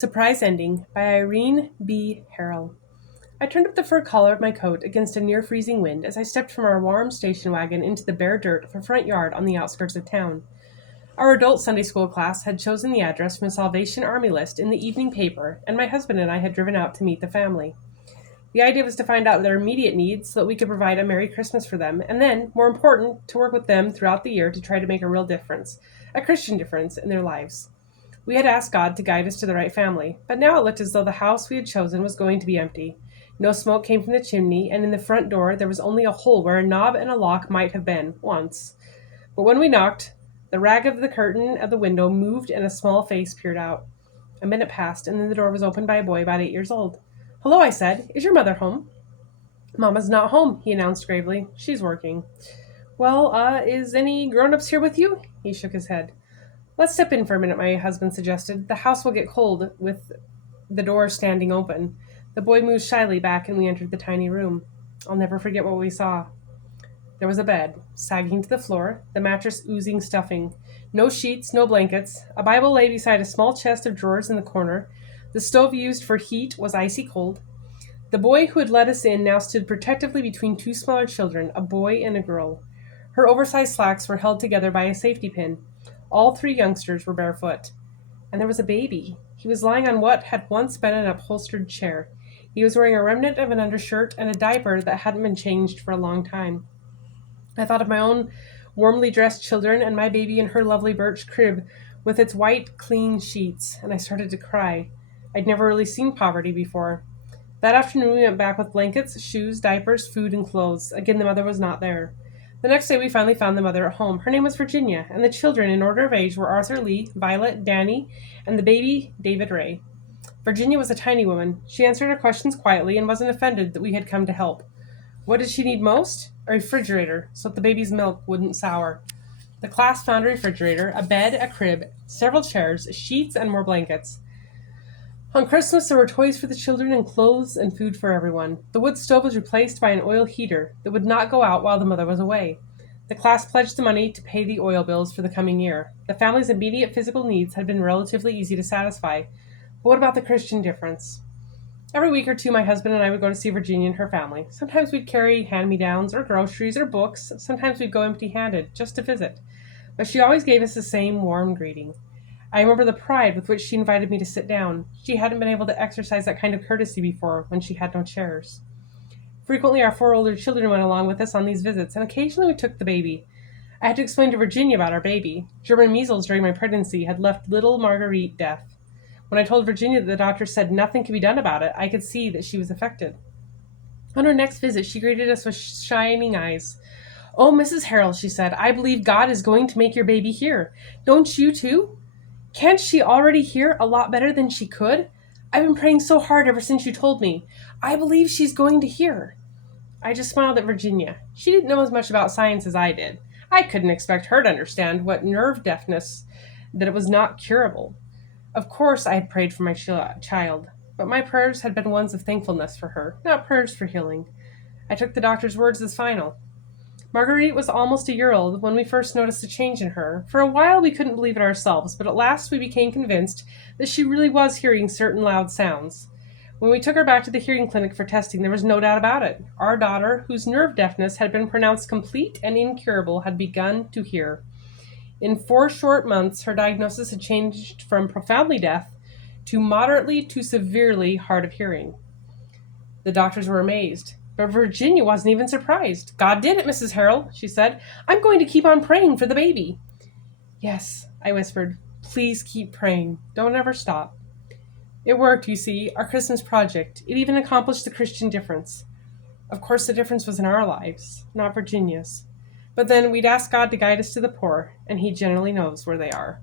Surprise Ending by Irene B. Harrell. I turned up the fur collar of my coat against a near freezing wind as I stepped from our warm station wagon into the bare dirt of a front yard on the outskirts of town. Our adult Sunday school class had chosen the address from a Salvation Army list in the evening paper, and my husband and I had driven out to meet the family. The idea was to find out their immediate needs so that we could provide a Merry Christmas for them, and then, more important, to work with them throughout the year to try to make a real difference, a Christian difference, in their lives. We had asked God to guide us to the right family, but now it looked as though the house we had chosen was going to be empty. No smoke came from the chimney, and in the front door there was only a hole where a knob and a lock might have been, once. But when we knocked, the rag of the curtain of the window moved and a small face peered out. A minute passed, and then the door was opened by a boy about 8 years old. "Hello," I said. "Is your mother home?" "Mama's not home," he announced gravely. "She's working." "Well, is any grown-ups here with you?" He shook his head. "Let's step in for a minute," my husband suggested. "The house will get cold with the door standing open." The boy moved shyly back and we entered the tiny room. I'll never forget what we saw. There was a bed, sagging to the floor, the mattress oozing stuffing. No sheets, no blankets. A Bible lay beside a small chest of drawers in the corner. The stove used for heat was icy cold. The boy who had let us in now stood protectively between two smaller children, a boy and a girl. Her oversized slacks were held together by a safety pin. All three youngsters were barefoot. And there was a baby. He was lying on what had once been an upholstered chair. He was wearing a remnant of an undershirt and a diaper that hadn't been changed for a long time. I thought of my own warmly dressed children and my baby in her lovely birch crib with its white, clean sheets, and I started to cry. I'd never really seen poverty before. That afternoon we went back with blankets, shoes, diapers, food, and clothes. Again, the mother was not there. The next day we finally found the mother at home. Her name was Virginia, and the children, in order of age, were Arthur Lee, Violet, Danny, and the baby, David Ray. Virginia was a tiny woman. She answered our questions quietly and wasn't offended that we had come to help. What did she need most? A refrigerator, so that the baby's milk wouldn't sour. The class found a refrigerator, a bed, a crib, several chairs, sheets, and more blankets. On Christmas, there were toys for the children and clothes and food for everyone. The wood stove was replaced by an oil heater that would not go out while the mother was away. The class pledged the money to pay the oil bills for the coming year. The family's immediate physical needs had been relatively easy to satisfy. But what about the Christian difference? Every week or two, my husband and I would go to see Virginia and her family. Sometimes we'd carry hand-me-downs or groceries or books. Sometimes we'd go empty-handed, just to visit. But she always gave us the same warm greeting. I remember the pride with which she invited me to sit down. She hadn't been able to exercise that kind of courtesy before, when she had no chairs. Frequently, our 4 older children went along with us on these visits, and occasionally we took the baby. I had to explain to Virginia about our baby. German measles during my pregnancy had left little Marguerite deaf. When I told Virginia that the doctor said nothing could be done about it, I could see that she was affected. On her next visit, she greeted us with shining eyes. "Oh, Mrs. Harrell," she said, "I believe God is going to make your baby hear. Don't you too? Can't she already hear a lot better than she could? I've been praying so hard ever since you told me. I believe she's going to hear." I just smiled at Virginia. She didn't know as much about science as I did. I couldn't expect her to understand what nerve deafness, that it was not curable. Of course I had prayed for my child, but my prayers had been ones of thankfulness for her, not prayers for healing. I took the doctor's words as final. Marguerite was almost a year old when we first noticed a change in her. For a while we couldn't believe it ourselves, but at last we became convinced that she really was hearing certain loud sounds. When we took her back to the hearing clinic for testing, there was no doubt about it. Our daughter, whose nerve deafness had been pronounced complete and incurable, had begun to hear. In 4 short months, her diagnosis had changed from profoundly deaf to moderately to severely hard of hearing. The doctors were amazed, but Virginia wasn't even surprised. "God did it, Mrs. Harrell," she said. "I'm going to keep on praying for the baby." "Yes," I whispered. "Please keep praying. Don't ever stop." It worked, you see, our Christmas project. It even accomplished the Christian difference. Of course, the difference was in our lives, not Virginia's. But then we'd ask God to guide us to the poor, and He generally knows where they are.